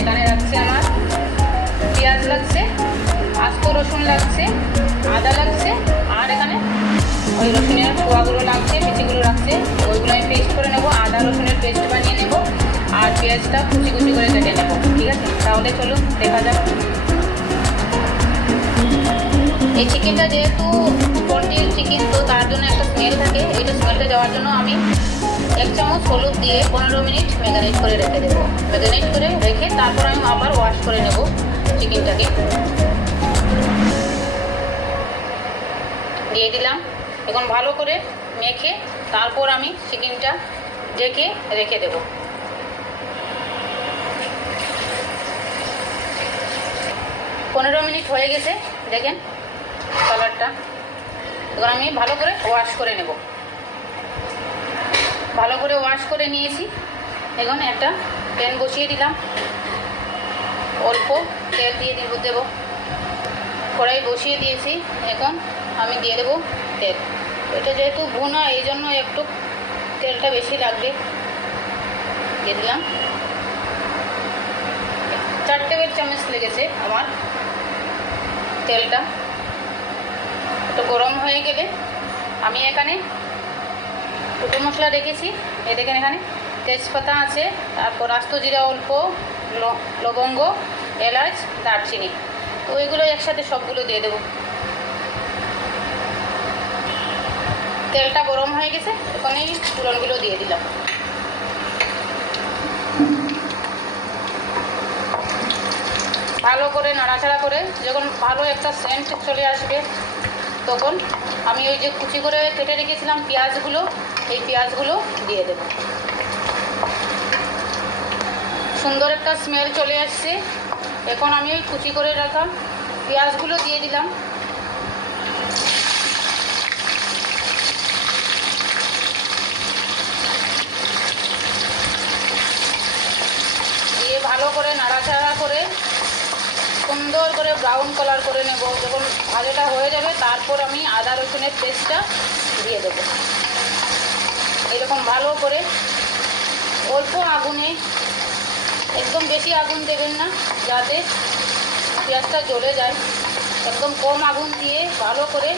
এখানে লাগছে আমার পেঁয়াজ লাগছে, আস্ত রসুন লাগছে, আদা লাগছে, আর এখানে ওই রসুনের কোয়াগুলো লাগছে, বিচিগুলো লাগছে, ওইগুলো আমি পেস্ট করে নেবো। আদা রসুনের পেস্ট বানিয়ে নেব আর পেঁয়াজটা কুচি কুচি করে কেটে নেব। ঠিক আছে, তাহলে চলুন দেখা যাক। এই চিকেনটা যেহেতু পোলট্রির চিকেন, তো তার জন্য একটা স্মেল থাকে। এইটা স্মেলটা যাওয়ার জন্য আমি 1 চামচ হলুদ দিয়ে 15 মিনিট ম্যারিনেট করে রেখে দেবো। ম্যারিনেট করে রেখে তারপর আমি আবার ওয়াশ করে নেব চিকেনটাকে। দিয়ে দিলাম। এখন ভালো করে মেখে তারপর আমি চিকেনটা ঢেকে রেখে দেব। পনেরো মিনিট হয়ে গেছে, দেখেন কালারটা। এবার আমি ভালো করে ওয়াশ করে নেব। ভালো করে ওয়াশ করে নিয়েছি। এখন একটা প্যান বসিয়ে দিলাম, অল্প তেল দিয়ে দেব। কড়াই বসিয়ে দিয়েছি, এখন আমি দিয়ে দেবো তেল। এটা যেহেতু ভুনা, এই জন্য একটু তেলটা বেশি লাগবে। দিয়ে দিলাম। 4 টেবিল চামচ লেগেছে আমার তেলটা। একটু গরম হয়ে গেলে আমি এখানে দুটো মশলা রেখেছি। এই দেখেন, এখানে তেজপাতা আছে, তারপর আস্ত জিরা অল্প, লবঙ্গ, এলাচ, দারচিনি। তো ওইগুলো একসাথে সবগুলো দিয়ে দেবো। তেলটা গরম হয়ে গেছে, এখন এই ফোড়নগুলো দিয়ে দিলাম। ভালো করে নাড়াচাড়া করে যখন ভালো একটা সেন্ট চলে আসবে, তখন আমি ওই যে কুচি করে কেটে রেখেছিলাম পেঁয়াজগুলো, এই পেঁয়াজগুলো দিয়ে দেব। সুন্দর একটা স্মেল চলে আসছে। এখন আমি ওই কুচি করে রাখা পেঁয়াজগুলো দিয়ে দিলাম। দিয়ে ভালো করে নাড়াচাড়া করে সুন্দর করে ব্রাউন কালার করে নেব। যখন ভাজাটা হয়ে যাবে, তারপর আমি আদা রসুনের পেস্টটা দিয়ে দেব। এরকম ভালো করে অল্প আগুনে, একদম বেশি আগুন দেবেন না যাতে পেঁয়াজটা জ্বলে যায়। একদম কম আগুন দিয়ে ভালো করে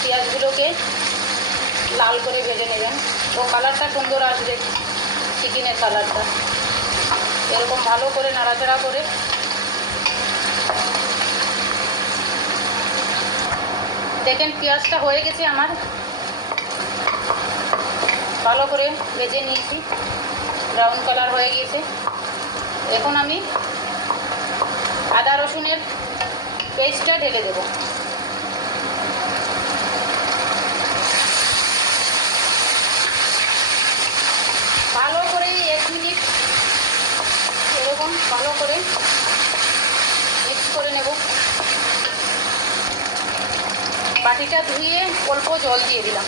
পেঁয়াজগুলোকে লাল করে ভেজে নেবেন। ও কালারটা সুন্দর আসবে, চিকেনের কালারটা। এরকম ভালো করে নাড়াচাড়া করে দেখেন পেঁয়াজটা হয়ে গেছে আমার, ভালো করে ভেজে নিয়েছি, ব্রাউন কালার হয়ে গিয়েছে। এখন আমি আদা রসুনের পেস্টটা ঢেলে দেব। ভালো করে 1 মিনিট এরকম ভালো করে মিক্স করে নেব। বাটিটা ধুয়ে অল্প জল দিয়ে দিলাম।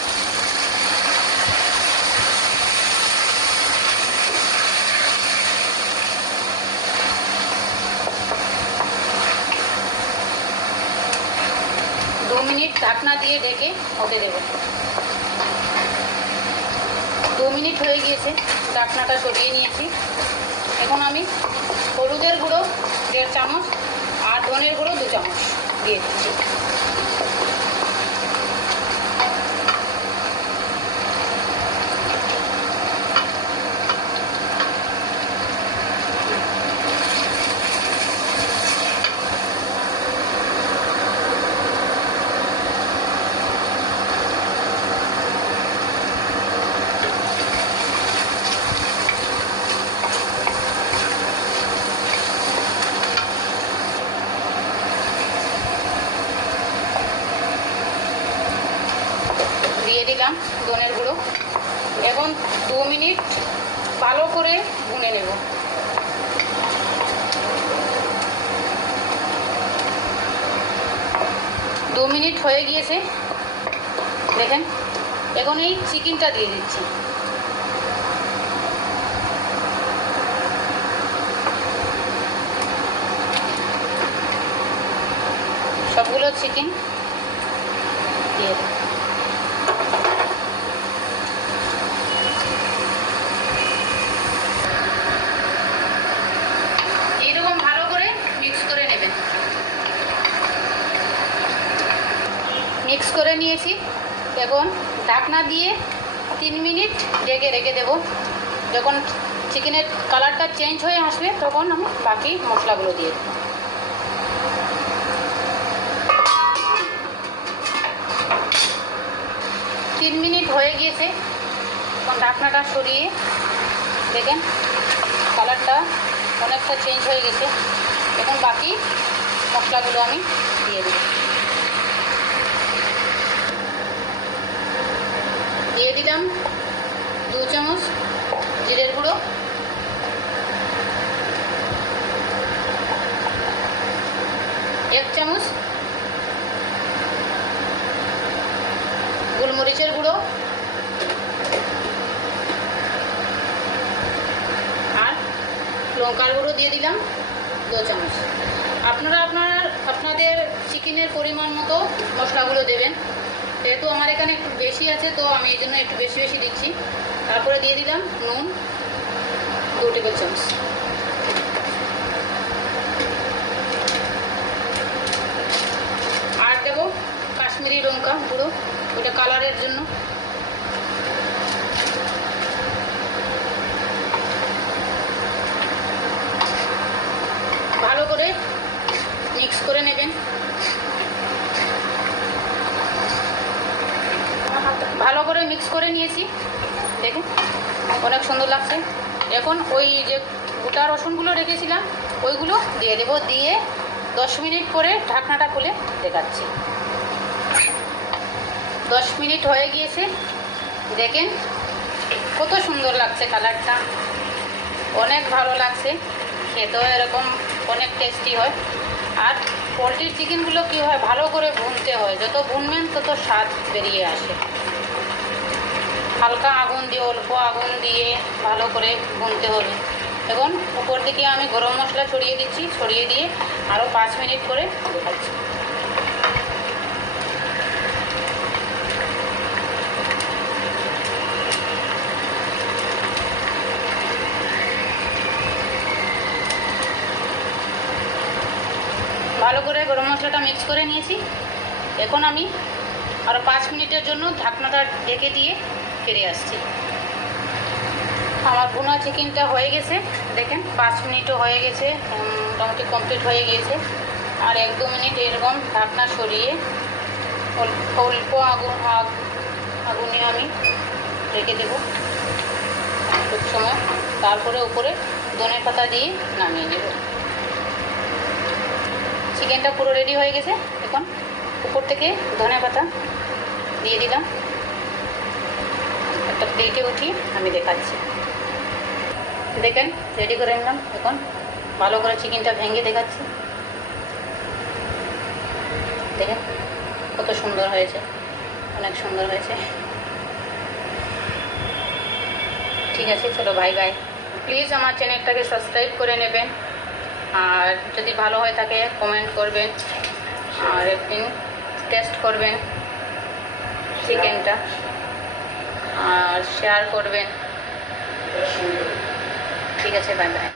দু মিনিট ঢাকনা দিয়ে ঢেকে হতে দেব। 2 মিনিট হয়ে গিয়েছে, ঢাকনাটা সরিয়ে নিয়েছি। এখন আমি হলুদের গুঁড়ো 1.5 চামচ আর ধনের গুঁড়ো 2 চামচ দিয়ে দিচ্ছি। দিয়ে দিলাম ধনের গুঁড়ো। এখন 2 মিনিট ভালো করে ভুনে নেব। দু মিনিট হয়ে গিয়েছে, দেখেন। এখন এই চিকেনটা দিয়ে দিচ্ছি। সবগুলো চিকেন দিয়ে দেব। মিক্স করে নিয়েছি। এখন ঢাকনা দিয়ে 3 মিনিট ঢেকে রেখে দেব। যখন চিকেনের কালারটা চেঞ্জ হয়ে আসবে তখন আমি বাকি মশলাগুলো দিয়ে দেবো। 3 মিনিট হয়ে গিয়েছে। এখন ঢাকনাটা সরিয়ে দেখেন কালারটা অনেকটা চেঞ্জ হয়ে গেছে। এখন বাকি মশলাগুলো আমি দিয়ে দেব। দিয়ে দিলাম 2 চামচ জিরের গুঁড়ো, 1 চামচ গোলমরিচের গুঁড়ো আর লঙ্কার গুঁড়ো দিয়ে দিলাম 2 চামচ। আপনারা আপনাদের চিকেনের পরিমাণ মতো মশলাগুলো দেবেন। যেহেতু আমার এখানে একটু বেশি আছে তো আমি এই জন্য একটু বেশি বেশি দিচ্ছি। তারপরে দিয়ে দিলাম নুন 2 টেবিল চামচ। আর দেব কাশ্মীরি লঙ্কা গুঁড়ো, ওটা কালারের জন্য। ভালো করে মিক্স করে নেবেন। ভালো করে মিক্স করে নিয়েছি, দেখুন অনেক সুন্দর লাগছে। এখন ওই যে গোটা রসুনগুলো রেখেছিলাম ওইগুলো দিয়ে দেবো। দিয়ে 10 মিনিট পরে ঢাকনাটা খুলে দেখাচ্ছি। 10 মিনিট হয়ে গিয়েছে, দেখেন কত সুন্দর লাগছে কালারটা, অনেক ভালো লাগছে। খেতেও এরকম অনেক টেস্টি হয়। আর পোলট্রির চিকেনগুলো কী হয়, ভালো করে ভুনতে হয়, যত ভুনবেন তত স্বাদ বেরিয়ে আসে। হালকা আগুন দিয়ে, অল্প আগুন দিয়ে ভালো করে ভুনতে হবে। এখন উপর দিকে আমি গরম মশলা ছড়িয়ে দিচ্ছি, ছড়িয়ে দিয়ে আরও 5 মিনিট করে দেখাচ্ছি। ভালো করে গরম মশলাটা মিক্স করে নিয়েছি। এখন আমি আরও 5 মিনিটের জন্য ঢাকনাটা ঢেকে দিয়ে ফিরে আসছি। আমার ভুনা চিকেনটা হয়ে গেছে, দেখেন 5 মিনিটও হয়ে গেছে, মোটামুটি কমপ্লিট হয়ে গিয়েছে। আর 1-2 মিনিট এরকম ঢাকনা সরিয়ে অল্প আগুনে আমি রেখে দেবো খুব সময়। তারপরে উপরে ধনে পাতা দিয়ে নামিয়ে নেব। চিকেনটা পুরো রেডি হয়ে গেছে। এখন উপর থেকে ধনে পাতা দিয়ে দিলাম। একটা প্লেটে উঠিয়ে আমি দেখাচ্ছি। দেখেন রেডি করে নিলাম। এখন ভালো করে চিকেনটা ভেঙে দেখাচ্ছি। দেখেন কত সুন্দর হয়েছে, অনেক সুন্দর হয়েছে। ঠিক আছে, চলো বাই বাই। প্লিজ আমার চ্যানেলটাকে সাবস্ক্রাইব করে নেবেন। আর যদি ভালো হয়ে থাকে কমেন্ট করবেন, আর একদিন টেস্ট করবেন চিকেনটা, আর শেয়ার করবেন। ঠিক আছে, বাই বাই।